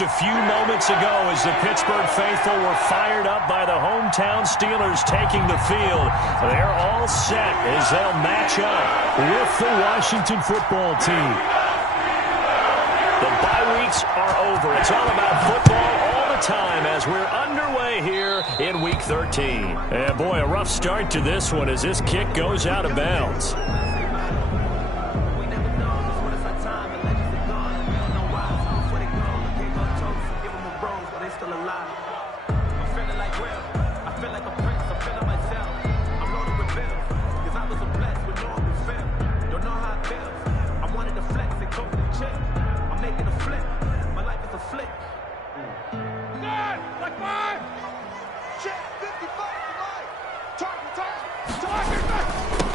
just a few moments ago as the Pittsburgh faithful were fired up by the hometown Steelers taking the field. They're all set as they'll match up with the Washington football team. The bye weeks are over. It's all about football all the time as we're underway here in Week 13. And boy, a rough start to this one as this kick goes out of bounds.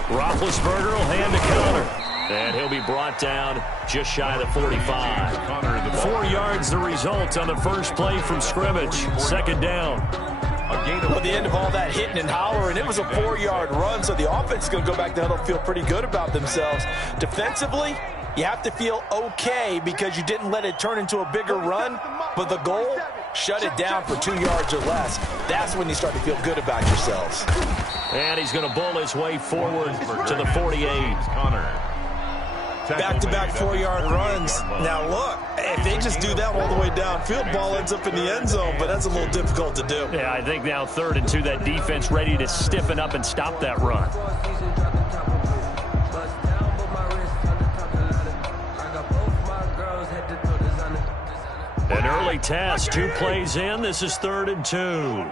Roethlisberger will hand to Connor, and he'll be brought down just shy of the 45. 4 yards the result on the first play from scrimmage. Second down. Well, the end of all that hitting and hollering, it was a 4-yard run, so the offense is going to go back down and feel pretty good about themselves. Defensively, you have to feel okay because you didn't let it turn into a bigger run, but the goal, shut it down for 2 yards or less. That's when you start to feel good about yourselves. And he's going to bull his way forward to the 48. Back-to-back 4-yard runs. Now, look, if they just do that all the way downfield, ball ends up in the end zone, but that's a little difficult to do. Yeah, I think now 3rd and 2, that defense ready to stiffen up and stop that run. An early task, 2 plays in. This is 3rd and 2.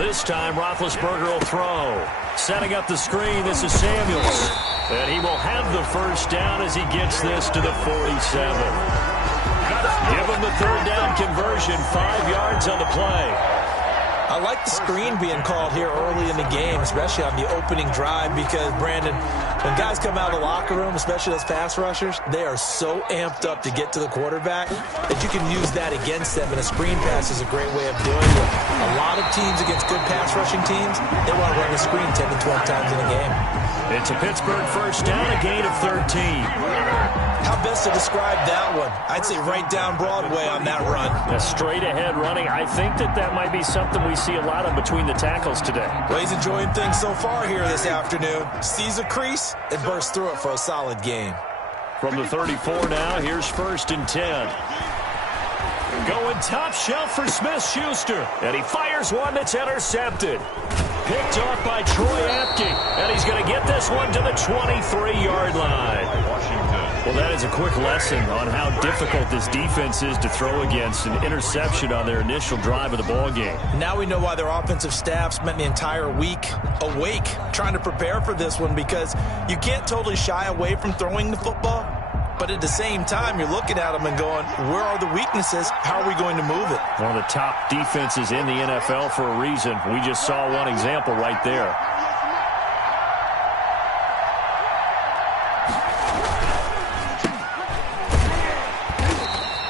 This time, Roethlisberger will throw. Setting up the screen, this is Samuels. And he will have the first down as he gets this to the 47. Give him the 3rd down conversion, 5 yards on the play. I like the screen being called here early in the game, especially on the opening drive, because, Brandon, when guys come out of the locker room, especially those pass rushers, they are so amped up to get to the quarterback that you can use that against them, and a screen pass is a great way of doing it. A lot of teams against good pass rushing teams, they want to run the screen 10 to 12 times in a game. It's a Pittsburgh first down, a gain of 13. How best to describe that one? I'd say right down Broadway on that run. A straight-ahead running. I think that might be something we see a lot of between the tackles today. Well, he's enjoying things so far here this afternoon. Sees a crease and bursts through it for a solid gain. From the 34 now, here's 1st and 10. Going top shelf for Smith-Schuster. And he fires one that's intercepted. Picked off by Troy Apke. And he's going to get this one to the 23-yard line. Well, that is a quick lesson on how difficult this defense is to throw against. An interception on their initial drive of the ballgame. Now we know why their offensive staff spent the entire week awake trying to prepare for this one, because you can't totally shy away from throwing the football. But at the same time, you're looking at them and going, where are the weaknesses? How are we going to move it? One of the top defenses in the NFL for a reason. We just saw one example right there.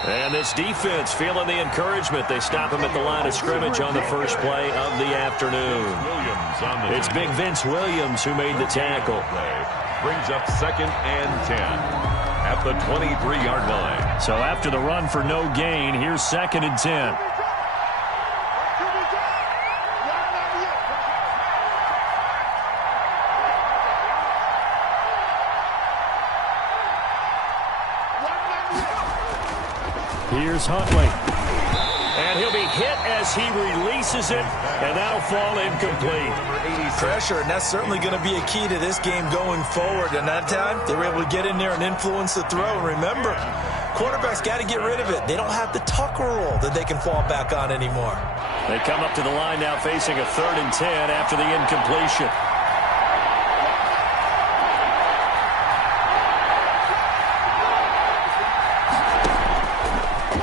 And this defense feeling the encouragement. They stop him at the line of scrimmage on the first play of the afternoon. It's Big Vince Williams who made the tackle. Brings up 2nd and 10. At the 23-yard line. So after the run for no gain, here's 2nd and 10. Here's Huntley. And he'll be hit as he releases it, and that'll fall incomplete. Pressure, and that's certainly going to be a key to this game going forward. And that time, they were able to get in there and influence the throw. And remember, quarterbacks got to get rid of it. They don't have the Tucker rule that they can fall back on anymore. They come up to the line now facing a 3rd and 10 after the incompletion.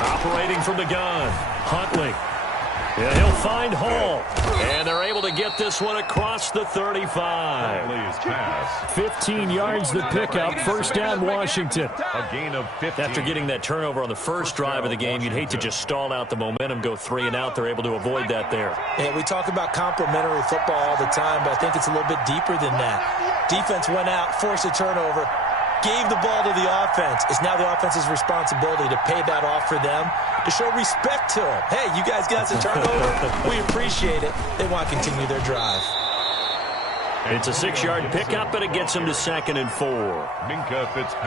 Operating from the gun, Huntley. Yeah, he'll find Hall. And they're able to get this one across the 35. 15 yards the pickup. First down, Washington. A gain of 15. After getting that turnover on the first drive of the game, you'd hate to just stall out the momentum, go 3 and out. They're able to avoid that there. Yeah, we talk about complementary football all the time, but I think it's a little bit deeper than that. Defense went out, forced a turnover. gave the ball to the offense. It's now the offense's responsibility to pay that off for them, to show respect to them. Hey, you guys got us a turnover. We appreciate it. They want to continue their drive. It's a 6-yard pickup, and it gets them to 2nd and 4.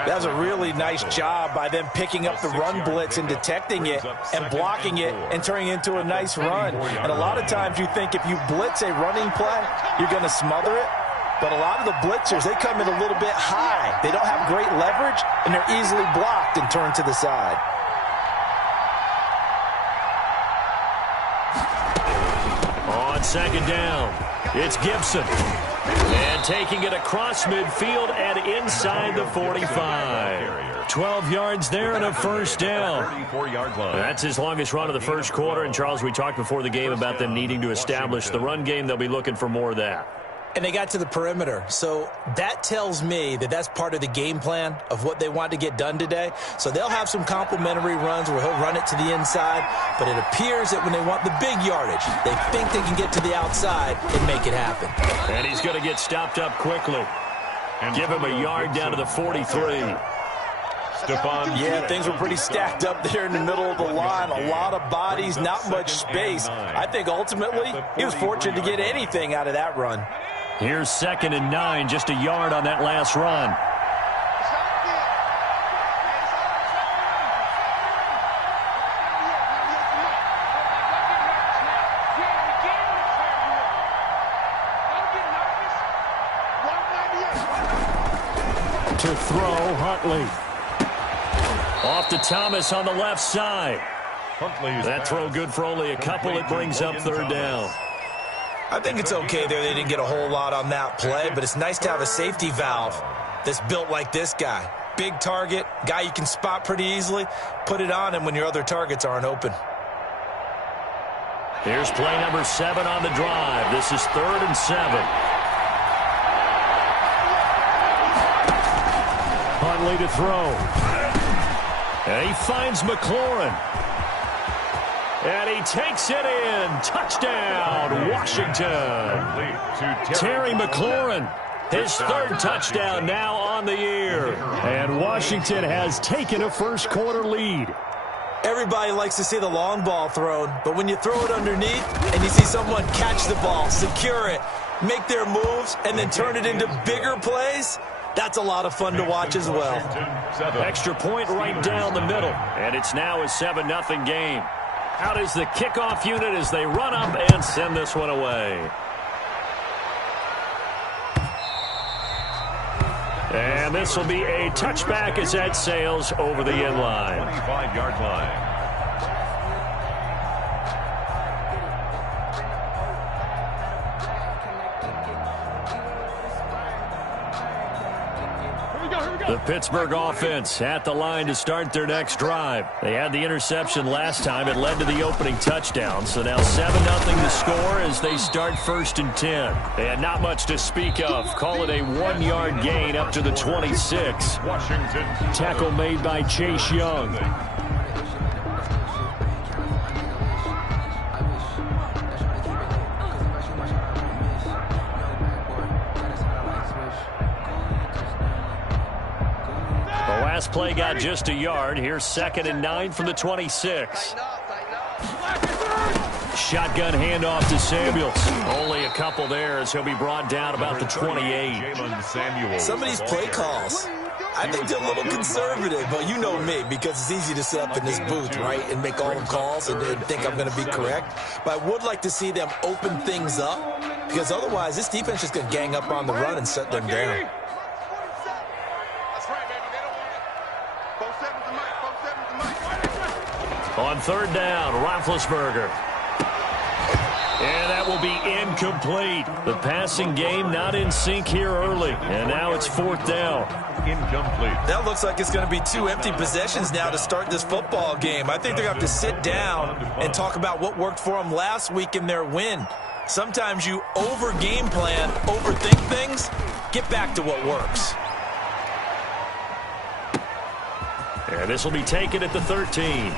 That was a really nice job by them picking up the run blitz and detecting it and blocking it and turning it into a nice run. And a lot of times you think if you blitz a running play, you're going to smother it. But a lot of the blitzers, they come in a little bit high. They don't have great leverage, and they're easily blocked and turned to the side. On 2nd down, it's Gibson. And taking it across midfield and inside the 45. 12 yards there and a first down. That's his longest run of the first quarter. And, Charles, we talked before the game about them needing to establish the run game. They'll be looking for more of that. And they got to the perimeter. So that tells me that that's part of the game plan of what they want to get done today. So they'll have some complimentary runs where he'll run it to the inside. But it appears that when they want the big yardage, they think they can get to the outside and make it happen. And he's going to get stopped up quickly. Give him a yard down to the 43. Yeah, things were pretty stacked up there in the middle of the line. A lot of bodies, not much space. I think ultimately he was fortunate to get anything out of that run. Here's 2nd and 9, just a yard on that last run. To throw, Huntley. Off to Thomas on the left side. That throw good for only a couple. It brings up 3rd down. I think it's okay there. They didn't get a whole lot on that play, but it's nice to have a safety valve that's built like this guy. Big target, guy you can spot pretty easily. Put it on him when your other targets aren't open. Here's play number 7 on the drive. This is 3rd and 7. Huntley to throw. And he finds McLaurin. And he takes it in. Touchdown, Washington. Terry McLaurin, his 3rd touchdown now on the year. And Washington has taken a first quarter lead. Everybody likes to see the long ball thrown, but when you throw it underneath and you see someone catch the ball, secure it, make their moves, and then turn it into bigger plays, that's a lot of fun to watch as well. Extra point right down the middle. And it's now a 7-0 game. Out is the kickoff unit as they run up and send this one away. And this will be a touchback as that sails over the end line. 25-yard line. The Pittsburgh offense at the line to start their next drive. They had the interception last time. It led to the opening touchdown. So now 7-0 to score as they start 1st and 10. They had not much to speak of. Call it a 1-yard gain up to the 26. Washington. Tackle made by Chase Young. Last play got just a yard. Here's 2nd and 9 from the 26. Shotgun handoff to Samuels. Only a couple there as he'll be brought down about the 28. Some of these play calls, I think they're a little conservative, but you know me, because it's easy to sit up in this booth, right, and make all the calls and think I'm going to be correct. But I would like to see them open things up, because otherwise this defense is going to gang up on the run and shut them down. On 3rd down, Roethlisberger. And that will be incomplete. The passing game not in sync here early. And now it's 4th down. Incomplete. That looks like it's going to be 2 empty possessions now to start this football game. I think they're going to have to sit down and talk about what worked for them last week in their win. Sometimes you over-game plan, overthink things, get back to what works. And this will be taken at the 13.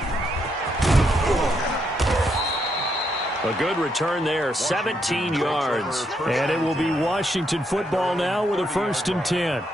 A good return there, 17 yards. And it will be Washington football now with a 1st and 10.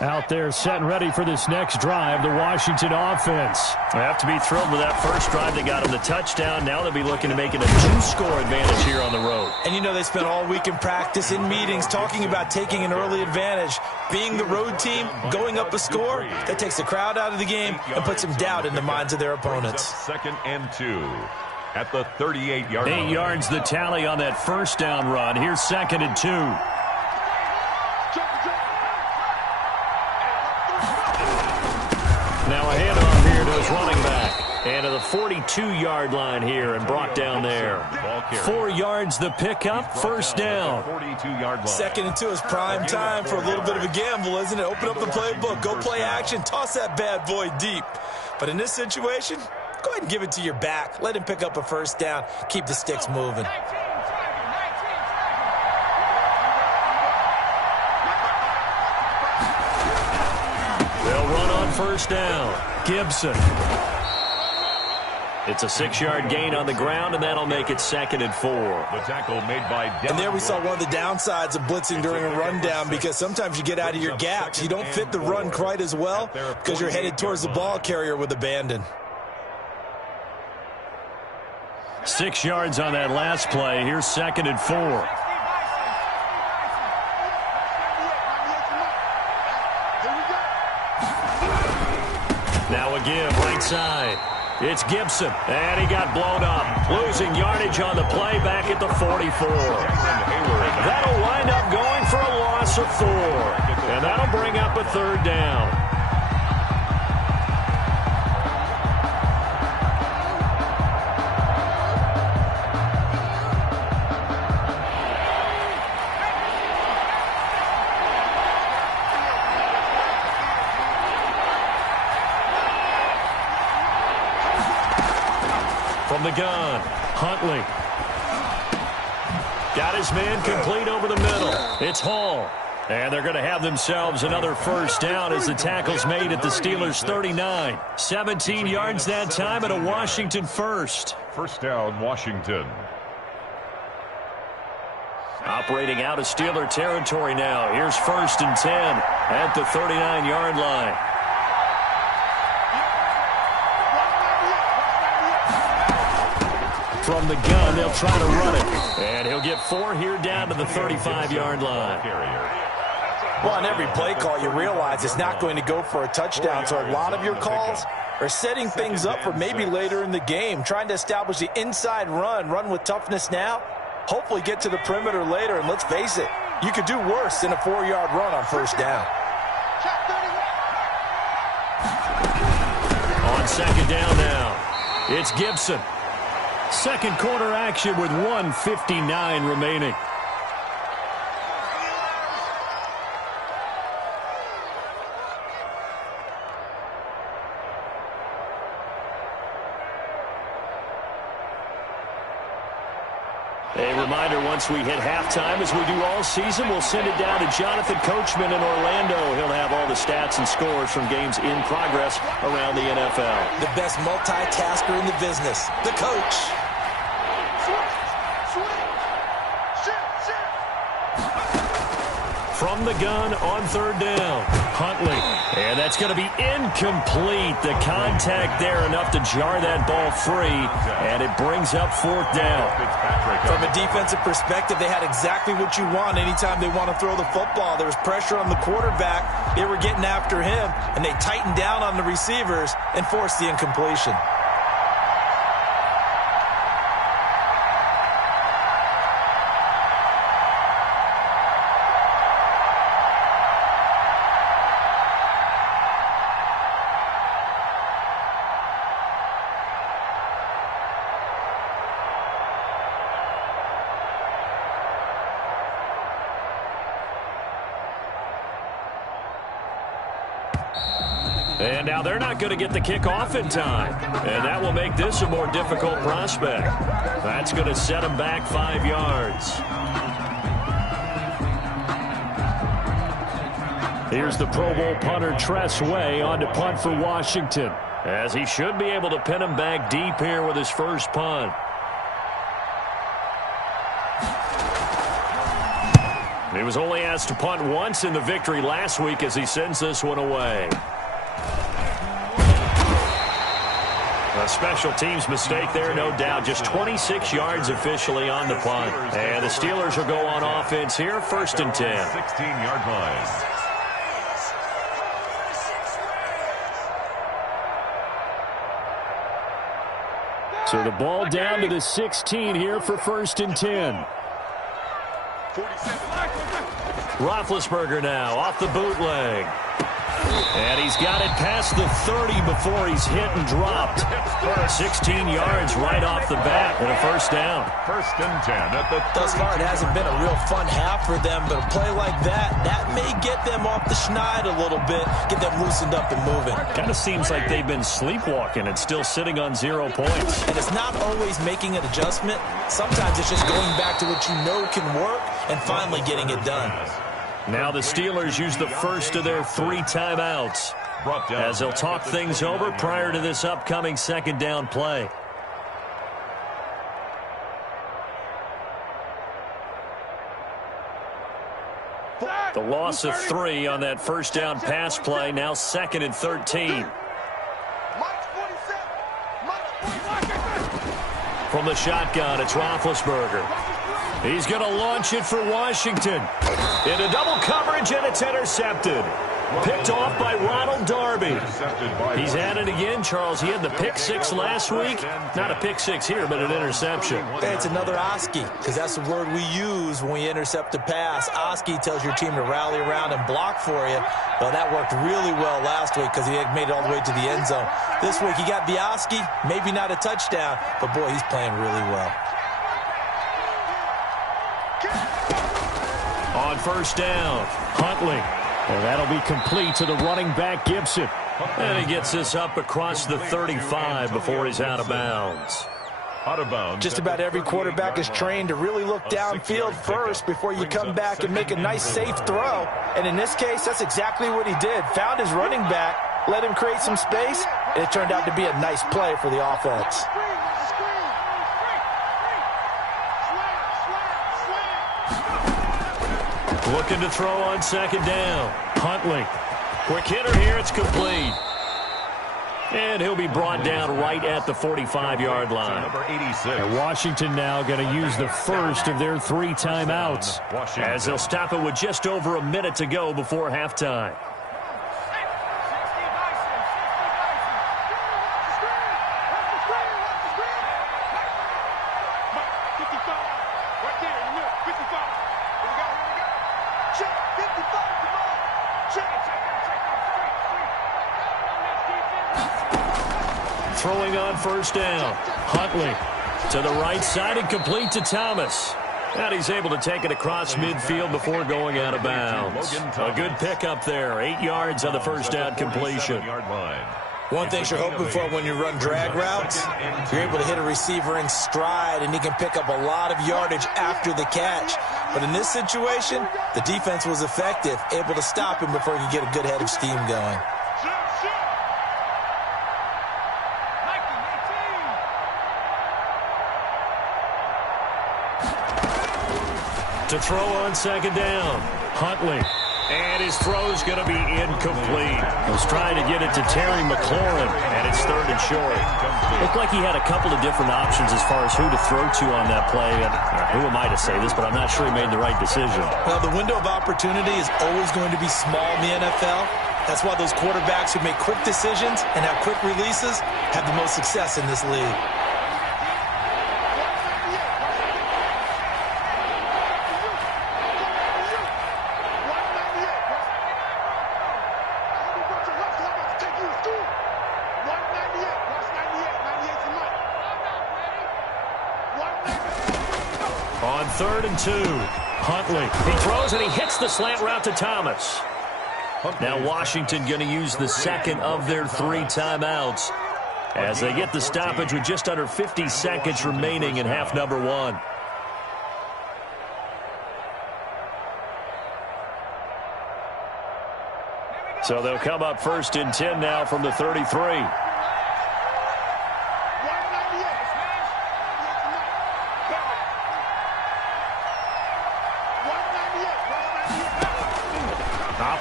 Out there set and ready for this next drive, the Washington offense. They have to be thrilled with that first drive. They got them the touchdown. Now they'll be looking to make it a 2-score advantage here on the road. And you know they spent all week in practice, in meetings, talking about taking an early advantage. Being the road team, going up a score, that takes the crowd out of the game and puts some doubt in the minds of their opponents. Second and 2 at the 38-yard line. 8 yards the tally on that first down run. Here's second and 2. Now a handoff here to his running back. And to the 42-yard line here and brought down there. 4 yards the pickup, first down. 42-yard line. Second and 2 is prime time for a little bit of a gamble, isn't it? Open up the playbook, go play action, toss that bad boy deep. But in this situation, go ahead and give it to your back. Let him pick up a first down. Keep the sticks moving. They'll run on first down. Gibson. It's a 6-yard gain on the ground, and that'll make it second and 4. The tackle made by Devin. And there we saw one of the downsides of blitzing during a rundown, because sometimes you get out of your gaps. You don't fit the run quite as well because you're headed towards the ball carrier with abandon. 6 yards on that last play. Here's second and 4. Now a give, right side. It's Gibson, and he got blown up. Losing yardage on the play back at the 44. That'll wind up going for a loss of 4. And that'll bring up a third down. From the gun, Huntley. Got his man complete over the middle. It's Hall. And they're going to have themselves another first down as the tackle's made at the Steelers' 39. 17 yards that time and a Washington first. First down, Washington. Operating out of Steeler territory now. Here's first and 10 at the 39-yard line. From the gun, they'll try to run it. And he'll get 4 here down to the 35-yard line. Well, on every play call, you realize it's not going to go for a touchdown, so a lot of your calls are setting things up for maybe later in the game, trying to establish the inside run with toughness now, hopefully get to the perimeter later, and let's face it, you could do worse than a 4-yard run on first down. On second down now, it's Gibson. Second quarter action with 1:59 remaining. A reminder, once we hit halftime, as we do all season, we'll send it down to Jonathan Coachman in Orlando. He'll have all the stats and scores from games in progress around the NFL. The best multitasker in the business, the coach. From the gun on third down, Huntley. And that's going to be incomplete. The contact there enough to jar that ball free, and it brings up fourth down. From a defensive perspective, they had exactly what you want anytime they want to throw the football. There was pressure on the quarterback. They were getting after him, and they tightened down on the receivers and forced the incompletion. And now they're not going to get the kickoff in time. And that will make this a more difficult prospect. That's going to set them back 5 yards. Here's the Pro Bowl punter Tress Way on to punt for Washington, as he should be able to pin him back deep here with his first punt. He was only asked to punt once in the victory last week as he sends this one away. A special teams mistake there, no doubt. Just 26 yards officially on the punt. And the Steelers will go on offense here, 1st and 10. 16-yard line. So the ball down to the 16 here for 1st and 10. Roethlisberger now off the bootleg. And he's got it past the 30 before he's hit and dropped. 16 yards right off the bat and a 1st down. 1st and 10 at the 30. Thus far, it hasn't been a real fun half for them, but a play like that may get them off the schneid a little bit, get them loosened up and moving. Kind of seems like they've been sleepwalking and still sitting on 0 points. And it's not always making an adjustment. Sometimes it's just going back to what you know can work and finally getting it done. Now the Steelers use the first of their 3 timeouts as they'll talk things over prior to this upcoming 2nd down play. The loss of 3 on that 1st down pass play, now 2nd and 13. From the shotgun, it's Roethlisberger. He's going to launch it for Washington. Into double coverage, and it's intercepted. Picked off by Ronald Darby. He's at it again, Charles. He had the pick 6 last week. Not a pick 6 here, but an interception. It's another Oski, because that's the word we use when we intercept a pass. Oski tells your team to rally around and block for you. Well, that worked really well last week because he had made it all the way to the end zone. This week he got the Oski, maybe not a touchdown, but boy, he's playing really well. On 1st down, Huntley. And that'll be complete to the running back, Gibson. And he gets this up across the 35 before he's out of bounds. Out of bounds. Just about every quarterback is trained to really look downfield first before you come back and make a nice, safe throw. And in this case, that's exactly what he did. Found his running back, let him create some space, and it turned out to be a nice play for the offense. Looking to throw on 2nd down. Huntley. Quick hitter here. It's complete. And he'll be brought down right at the 45-yard line. Number 86. And Washington now going to use the first of their 3 timeouts as they'll stop it with just over a minute to go before halftime. Throwing on 1st down. Huntley to the right side and complete to Thomas. And he's able to take it across midfield before going out of bounds. A good pickup there. 8 yards on the 1st down completion. One thing you're hoping for when you run drag routes, you're able to hit a receiver in stride, and he can pick up a lot of yardage after the catch. But in this situation, the defense was effective, able to stop him before he could get a good head of steam going. To throw on 2nd down, Huntley. And his throw's going to be incomplete. He was trying to get it to Terry McLaurin, and it's 3rd and short. Looked like he had a couple of different options as far as who to throw to on that play. And who am I to say this, but I'm not sure he made the right decision. Well, the window of opportunity is always going to be small in the NFL. That's why those quarterbacks who make quick decisions and have quick releases have the most success in this league. On 3rd and 2, Huntley. He throws and he hits the slant route to Thomas. Now Washington going to use the 2nd of their 3 timeouts as they get the stoppage with just under 50 seconds remaining in half number 1. So they'll come up 1st and 10 now from the 33.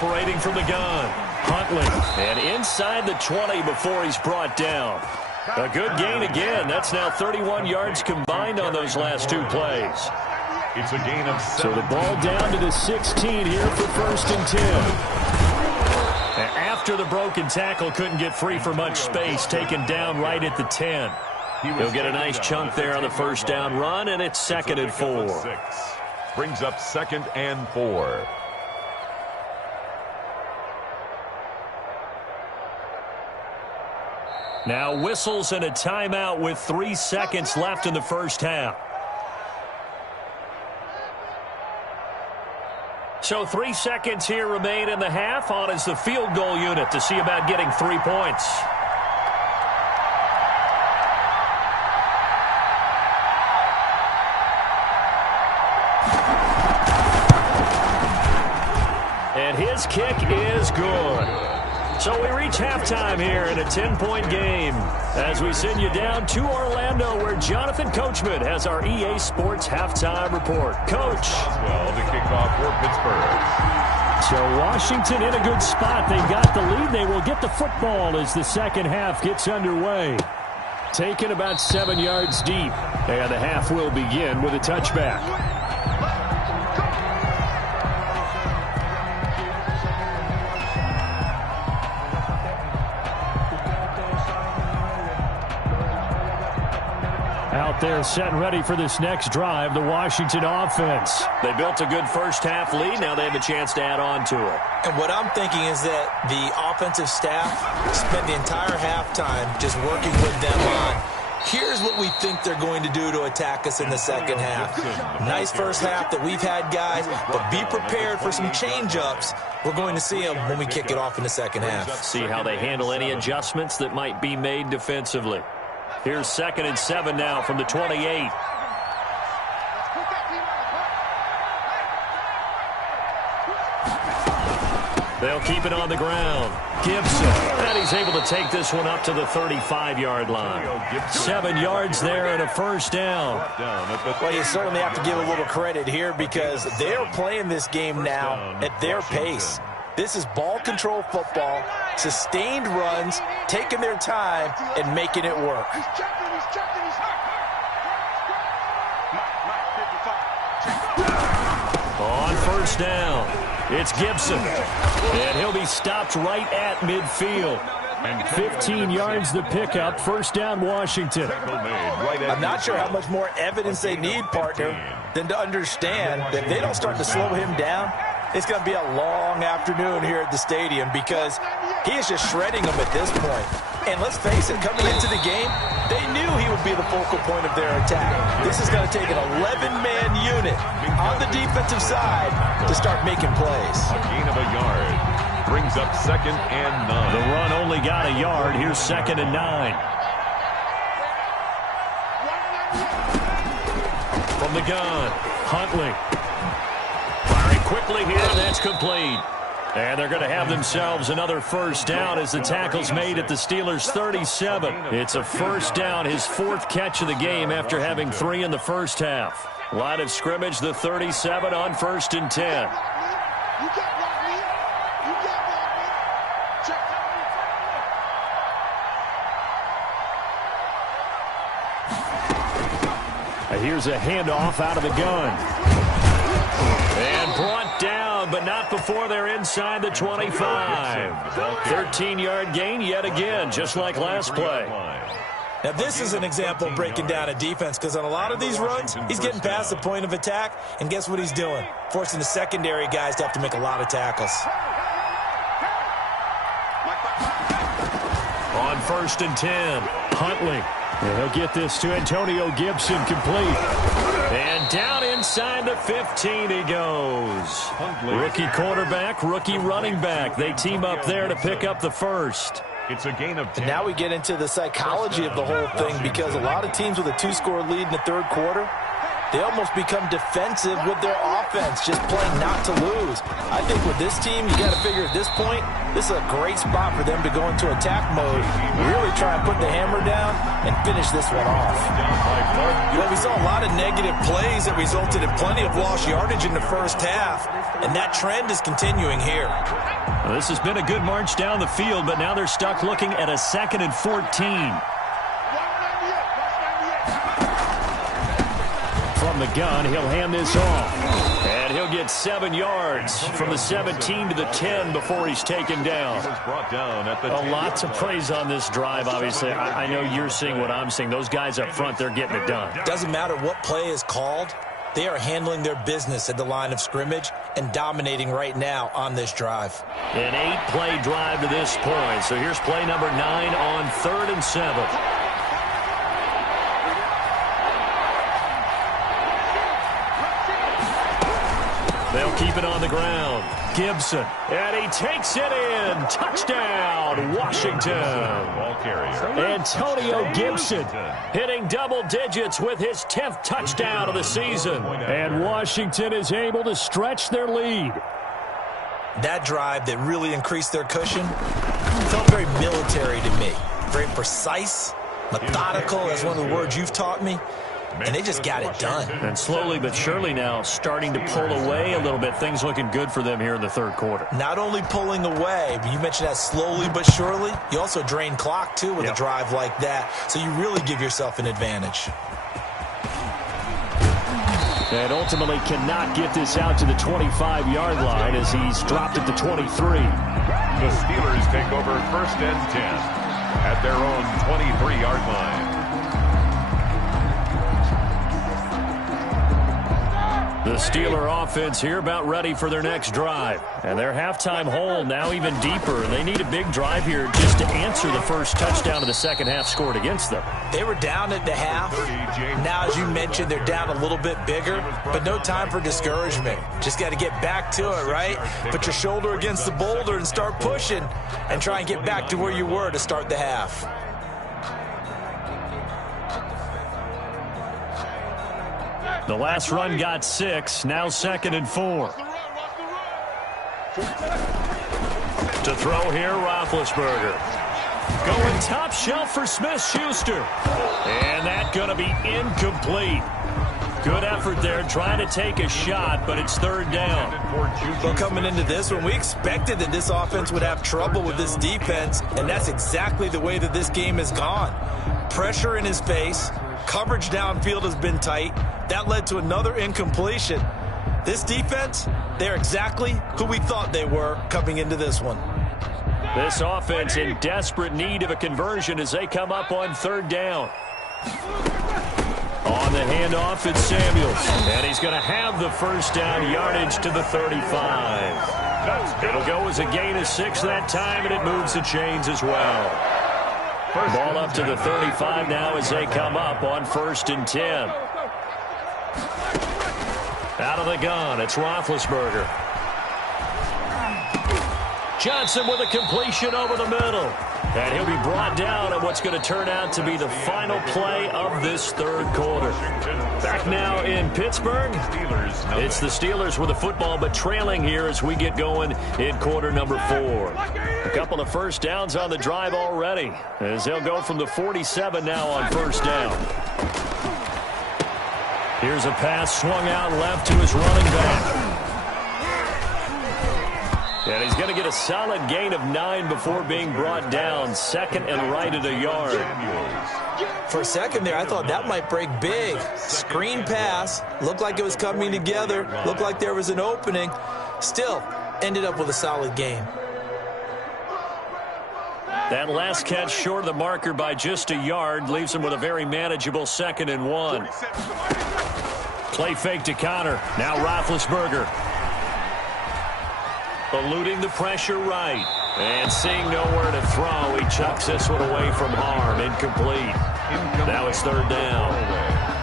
operating from the gun. Huntley, and inside the 20 before he's brought down. A good gain again. That's now 31 yards combined on those last two plays. It's a gain of 7. So the ball down to the 16 here for 1st and 10. After the broken tackle, couldn't get free for much space, taken down right at the 10. He'll get a nice chunk there on the first down run, and it's 2nd and 4. Brings up 2nd and 4. Now whistles and a timeout with 3 seconds left in the first half. So 3 seconds here remain in the half. On is the field goal unit to see about getting 3 points. And his kick is good. So we reach halftime here in a 10-point game as we send you down to Orlando, where Jonathan Coachman has our EA Sports halftime report. Coach. Well, the kickoff for Pittsburgh. So Washington in a good spot. They've got the lead. They will get the football as the second half gets underway. Taken about 7 yards deep. And the half will begin with a touchback. Out there set and ready for this next drive, the Washington offense. They built a good first half lead. Now they have a chance to add on to it. And what I'm thinking is that the offensive staff spent the entire halftime just working with them on, here's what we think they're going to do to attack us in the second half. Nice first half that we've had, guys, but be prepared for some change-ups. We're going to see them when we kick it off in the second half. See how they handle any adjustments that might be made defensively. Here's 2nd and 7 now from the 28. They'll keep it on the ground. Gibson, and he's able to take this one up to the 35-yard line. 7 yards there and a first down. Well, you certainly have to give a little credit here because they're playing this game now at their pace. This is ball control football, sustained runs, taking their time, and making it work. On first down, it's Gibson. And he'll be stopped right at midfield. 15 yards the pickup, first down Washington. I'm not sure how much more evidence they need, partner, than to understand that if they don't start to slow him down, it's going to be a long afternoon here at the stadium because he is just shredding them at this point. And let's face it, coming into the game, they knew he would be the focal point of their attack. This is going to take an 11-man unit on the defensive side to start making plays. A gain of a yard brings up 2nd and 9. The run only got a yard. Here's 2nd and 9. From the gun, Huntley. Firing quickly here, that's complete. And they're going to have themselves another first down as the tackle's made at the Steelers' 37. It's a first down, his 4th catch of the game after having 3 in the first half. Line of scrimmage, the 37 on 1st and 10. Here's a handoff out of the gun. And brought down, but not before they're inside the 25. 13-yard gain yet again, just like last play. Now, this is an example of breaking down a defense because on a lot of these runs, he's getting past the point of attack, and guess what he's doing? Forcing the secondary guys to have to make a lot of tackles. On 1st and 10, Huntley. And he'll get this to Antonio Gibson complete. And down inside the 15 he goes. Rookie quarterback, rookie running back. They team up there to pick up the first. It's a gain of 10. And now we get into the psychology of the whole thing because a lot of teams with a 2-score lead in the third quarter, they almost become defensive with their offense, just playing not to lose. I think with this team, you got to figure at this point, This is a great spot for them to go into attack mode, really try and put the hammer down and finish this one off. Well, we saw a lot of negative plays that resulted in plenty of lost yardage in the first half, and that trend is continuing here. Well, this has been a good march down the field, but now they're stuck looking at a 2nd and 14. From the gun, he'll hand this off. And he'll get 7 yards from the 17 to the 10 before he's taken down. A lot to praise on this drive, obviously. I know you're seeing what I'm seeing. Those guys up front, they're getting it done. Doesn't matter what play is called. They are handling their business at the line of scrimmage and dominating right now on this drive. An 8-play drive to this point. So here's play number 9 on 3rd and 7. They'll keep it on the ground. Gibson. And he takes it in. Touchdown, Washington. Antonio Gibson hitting double digits with his 10th touchdown of the season. And Washington is able to stretch their lead. That drive that really increased their cushion felt very military to me. Very precise, methodical, that's one of the words you've taught me. And they just got it done. And slowly but surely now starting to pull away a little bit. Things looking good for them here in the 3rd quarter. Not only pulling away, but you mentioned that slowly but surely. You also drain clock, too, with a drive like that. So you really give yourself an advantage. And ultimately cannot get this out to the 25-yard line as he's dropped at the 23. The Steelers take over 1st and 10 at their own 23-yard line. The Steeler offense here about ready for their next drive. And their halftime hole now even deeper. And they need a big drive here just to answer the first touchdown of the second half scored against them. They were down at the half. Now, as you mentioned, they're down a little bit bigger. But no time for discouragement. Just got to get back to it, right? Put your shoulder against the boulder and start pushing. And try and get back to where you were to start the half. The last run got 6. Now 2nd and 4. To throw here, Roethlisberger. Going top shelf for Smith-Schuster. And that's going to be incomplete. Good effort there, trying to take a shot, but it's 3rd down. Well, coming into this one, we expected that this offense would have trouble with this defense, and that's exactly the way that this game has gone. Pressure in his face. Coverage downfield has been tight. That led to another incompletion. This defense, they're exactly who we thought they were coming into this one. This offense in desperate need of a conversion as they come up on 3rd down. On the handoff, it's Samuels. And he's going to have the first down yardage to the 35. It'll go as a gain of 6 that time, and it moves the chains as well. Ball up to the 35 now as they come up on 1st and 10. Out of the gun, it's Roethlisberger. Johnson with a completion over the middle. And he'll be brought down at what's going to turn out to be the final play of this 3rd quarter. Back now in Pittsburgh. It's the Steelers with the football, but trailing here as we get going in quarter number 4. A couple of first downs on the drive already, as they'll go from the 47 now on 1st down. Here's a pass swung out left to his running back. And he's going to get a solid gain of 9 before being brought down. 2nd and right at a yard. For a second there, I thought that might break big. Screen pass. Looked like it was coming together. Looked like there was an opening. Still, ended up with a solid gain. That last catch short of the marker by just a yard leaves him with a very manageable 2nd and 1. Play fake to Connor. Now Roethlisberger. Eluding the pressure right. And seeing nowhere to throw, he chucks this one away from harm. Incomplete. Now it's 3rd down.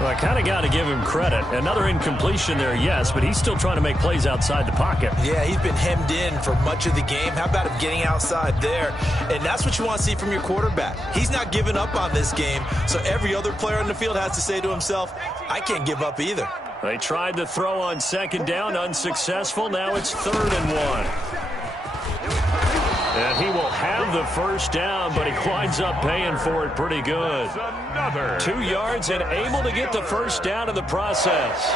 Well, I kind of got to give him credit. Another incompletion there, yes, but he's still trying to make plays outside the pocket. Yeah, he's been hemmed in for much of the game. How about him getting outside there? And that's what you want to see from your quarterback. He's not giving up on this game, so every other player on the field has to say to himself, I can't give up either. They tried to throw on 2nd down, unsuccessful. Now it's 3rd and 1. And he will have the first down, but he winds up paying for it pretty good. 2 yards and able to get the first down in the process.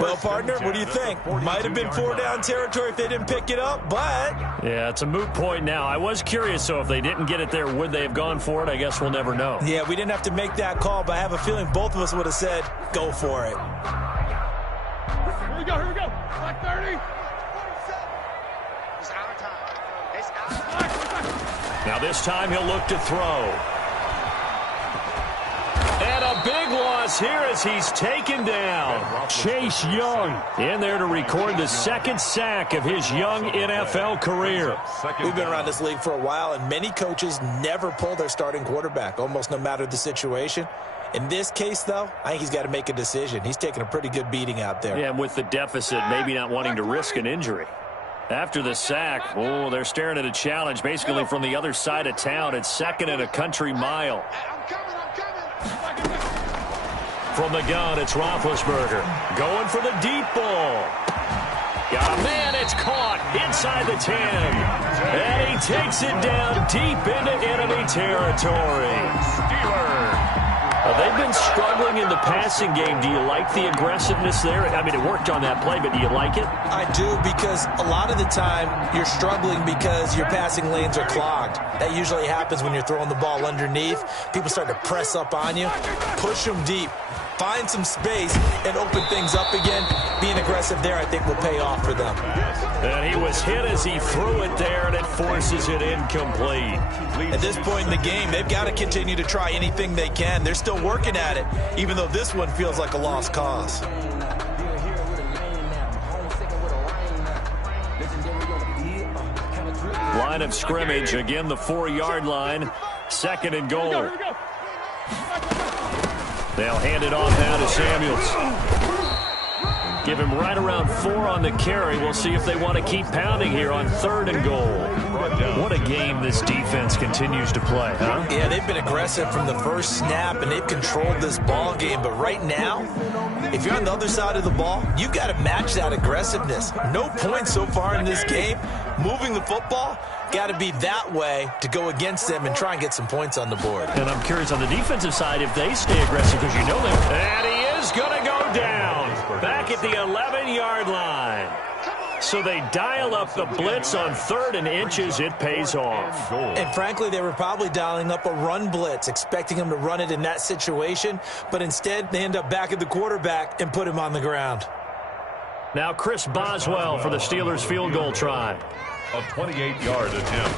Well, partner, what do you think? Might have been 4-down territory if they didn't pick it up, but... Yeah, it's a moot point now. I was curious, so if they didn't get it there, would they have gone for it? I guess we'll never know. Yeah, we didn't have to make that call, but I have a feeling both of us would have said, go for it. Here we go. Black 30. Now this time he'll look to throw. And a big loss here as he's taken down. Chase Young in there to record the second sack of his young NFL career. We've been around this league for a while, and many coaches never pull their starting quarterback, almost no matter the situation. In this case, though, I think he's got to make a decision. He's taking a pretty good beating out there. Yeah, and with the deficit, maybe not wanting to risk an injury. After the sack, they're staring at a challenge basically from the other side of town. It's 2nd and a country mile. From the gun, it's Roethlisberger going for the deep ball. Got a man, it's caught inside the 10. And he takes it down deep into enemy territory. They've been struggling in the passing game. Do you like the aggressiveness there? I mean, it worked on that play, but do you like it? I do, because a lot of the time you're struggling because your passing lanes are clogged. That usually happens when you're throwing the ball underneath. People start to press up on you. Push them deep. Find some space and open things up again. Being aggressive there, I think, will pay off for them. And he was hit as he threw it there, and it forces it incomplete. At this point in the game, they've got to continue to try anything they can. They're still working at it, even though this one feels like a lost cause. Line of scrimmage, again the 4-yard line. 2nd and goal. They'll hand it off now to Samuels. Give him right around 4 on the carry. We'll see if they want to keep pounding here on 3rd and goal. What a game this defense continues to play, huh? Yeah, they've been aggressive from the first snap, and they've controlled this ball game. But right now, if you're on the other side of the ball, you've got to match that aggressiveness. No points so far in this game. Moving the football, got to be that way to go against them and try and get some points on the board. And I'm curious on the defensive side if they stay aggressive, because you know them. And he is going to go down back at the 11-yard line. So they dial up the blitz on 3rd and inches. It pays off. And frankly, they were probably dialing up a run blitz, expecting him to run it in that situation. But instead, they end up back at the quarterback and put him on the ground. Now Chris Boswell for the Steelers field goal try. A 28-yard attempt.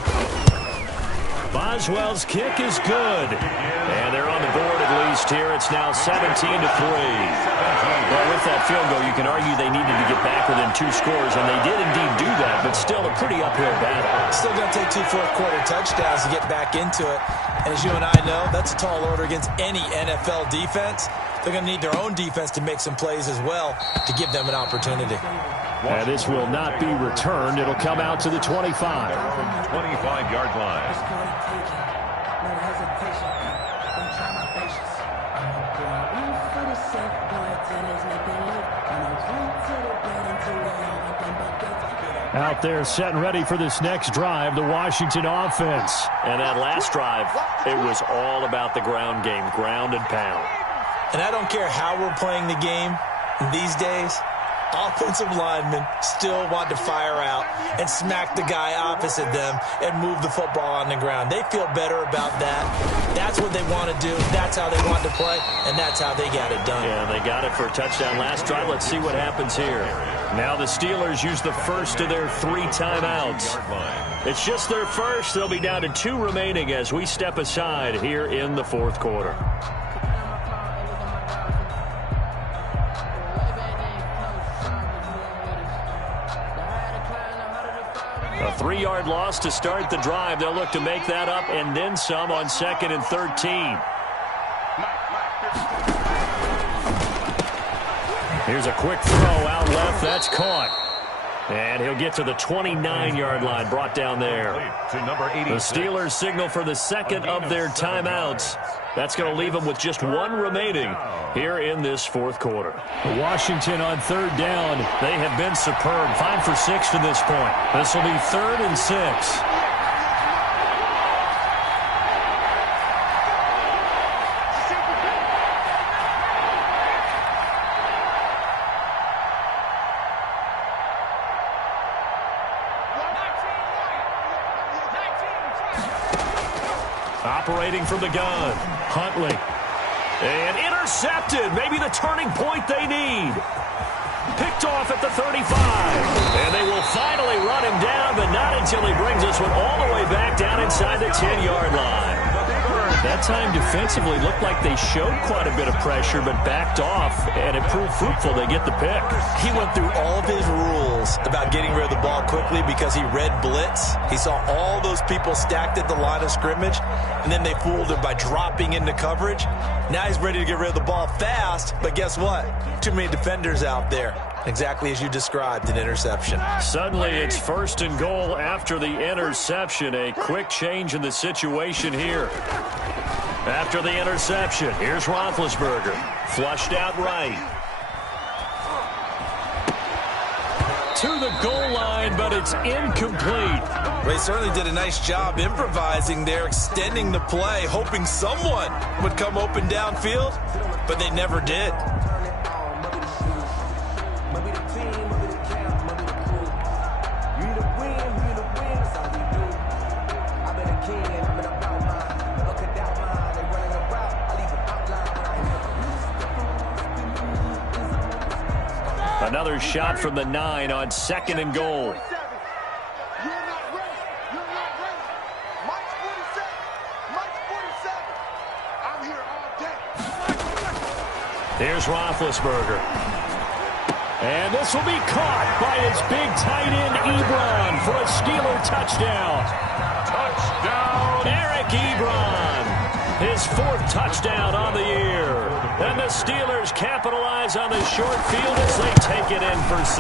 Boswell's kick is good. And they're on the board at least here. It's now 17-3. Well, with that field goal, you can argue they needed to get back within 2 scores, and they did indeed do that, but still a pretty uphill battle. Still going to take 2 fourth-quarter touchdowns to get back into it. And as you and I know, that's a tall order against any NFL defense. They're going to need their own defense to make some plays as well to give them an opportunity. And this will not be returned. It'll come out to the 25. 25-yard line. Out there set and ready for this next drive, the Washington offense. And that last drive, it was all about the ground game, ground and pound. And I don't care how we're playing the game these days, offensive linemen still want to fire out and smack the guy opposite them and move the football on the ground. They feel better about that. That's what they want to do. That's how they want to play, and that's how they got it done. Yeah, they got it for a touchdown last drive. Let's see what happens here. Now the Steelers use the first of their 3 timeouts. It's just their first. They'll be down to 2 remaining as we step aside here in the 4th quarter. A 3-yard loss to start the drive. They'll look to make that up and then some on 2nd and 13. Here's a quick throw out left. That's caught. And he'll get to the 29-yard line, brought down there. The Steelers signal for the second of their timeouts. That's going to leave them with just 1 remaining here in this 4th quarter. Washington on 3rd down. They have been superb. 5 for 6 to this point. This will be 3rd and 6. Operating from the gun. Huntley. And intercepted. Maybe the turning point they need. Picked off at the 35. And they will finally run him down, but not until he brings this one all the way back down inside the 10-yard line. That time defensively looked like they showed quite a bit of pressure, but backed off, and it proved fruitful. They get the pick. He went through all of his rules about getting rid of the ball quickly because he read blitz. He saw all those people stacked at the line of scrimmage, and then they fooled him by dropping into coverage. Now he's ready to get rid of the ball fast, but guess what? Too many defenders out there. Exactly as you described, an interception. Suddenly it's 1st and goal after the interception. A quick change in the situation here. After the interception, here's Roethlisberger. Flushed out right. To the goal line, but it's incomplete. They certainly did a nice job improvising there, extending the play, hoping someone would come open downfield, but they never did. Another shot from the 9 on 2nd and goal. Here's Roethlisberger. And this will be caught by his big tight end, Ebron, for a Steeler touchdown. Touchdown! Eric Ebron, his 4th touchdown on the year. And the Steelers capitalize on the short field as they take it in for 6.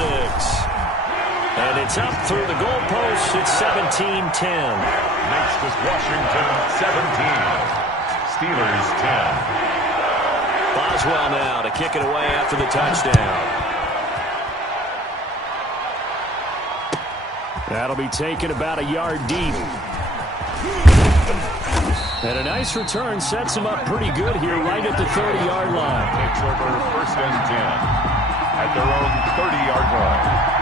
And it's up through the goalposts. It's 17-10. Next is Washington, 17. Steelers, 10. Boswell now to kick it away after the touchdown. That'll be taken about a yard deep. And a nice return sets him up pretty good here right at the 30-yard line. Takes over 1st and 10 at their own 30-yard line.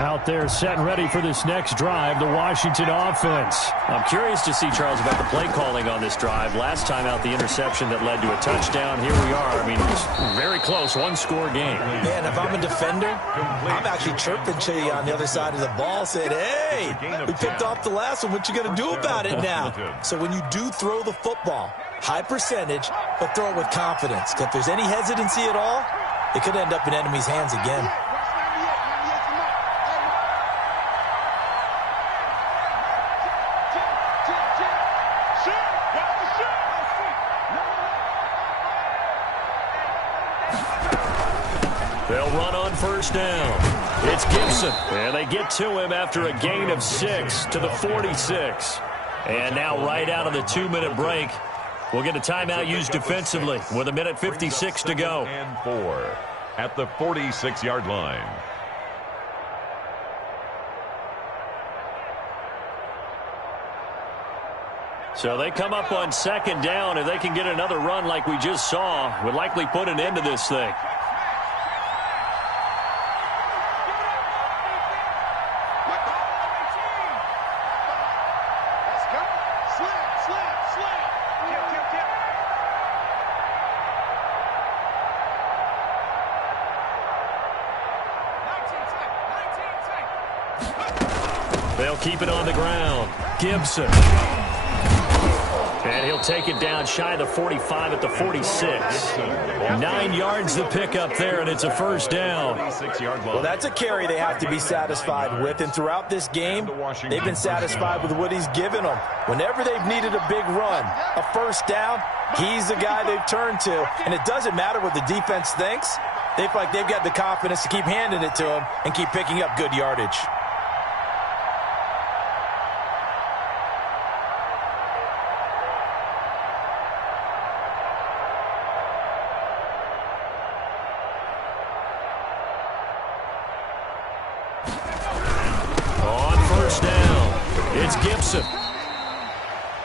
Out there set and ready for this next drive, the Washington offense. I'm curious to see, Charles, about the play calling on this drive. Last time out, the interception that led to a touchdown. Here we are. I mean, it's very close, one-score game. Man, if I'm a defender, I'm actually chirping to you on the other side of the ball, saying, hey, we picked off the last one. What you going to do about it now? So when you do throw the football, high percentage, but throw it with confidence. If there's any hesitancy at all, it could end up in enemy's hands again. They'll run on 1st down. It's Gibson. And they get to him after a gain of 6 to the 46. And now right out of the 2-minute break, we'll get a timeout used defensively with 1:56 to go. And 4 at the 46-yard line. So they come up on 2nd down. If they can get another run like we just saw, would likely put an end to this thing. They'll keep it on the ground. Gibson. And he'll take it down shy of the 45 at the 46. 9 yards to pick up there, and it's a 1st down. Well, that's a carry they have to be satisfied with. And throughout this game, they've been satisfied with what he's given them. Whenever they've needed a big run, a 1st down, he's the guy they've turned to. And it doesn't matter what the defense thinks. They feel like they've got the confidence to keep handing it to him and keep picking up good yardage. On 1st down, it's Gibson.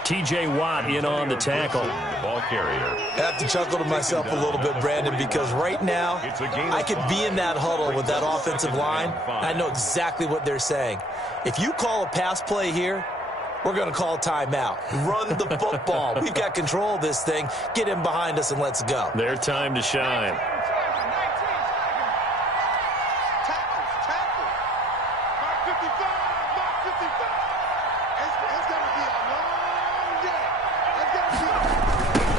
T.J. Watt in on the tackle. Ball carrier. I have to chuckle to myself a little bit, Brandon, because right now I could be in that huddle with that offensive line. I know exactly what they're saying. If you call a pass play here, we're going to call timeout. Run the football. We've got control of this thing. Get him behind us and let's go. Their time to shine.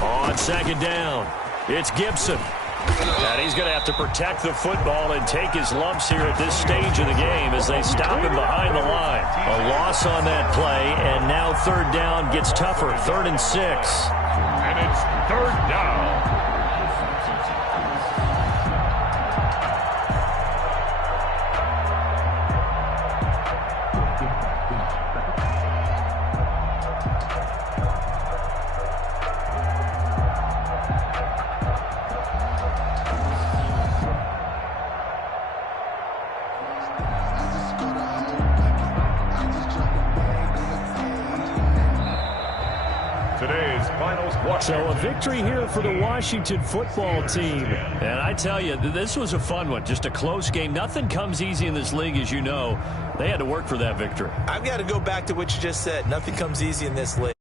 On second down, it's Gibson. And he's going to have to protect the football and take his lumps here at this stage of the game as they stop him behind the line. A loss on that play, and now third down gets tougher. 3rd and 6. And it's 3rd down. So a victory here for the Washington football team. And I tell you, this was a fun one. Just a close game. Nothing comes easy in this league, as you know. They had to work for that victory. I've got to go back to what you just said. Nothing comes easy in this league.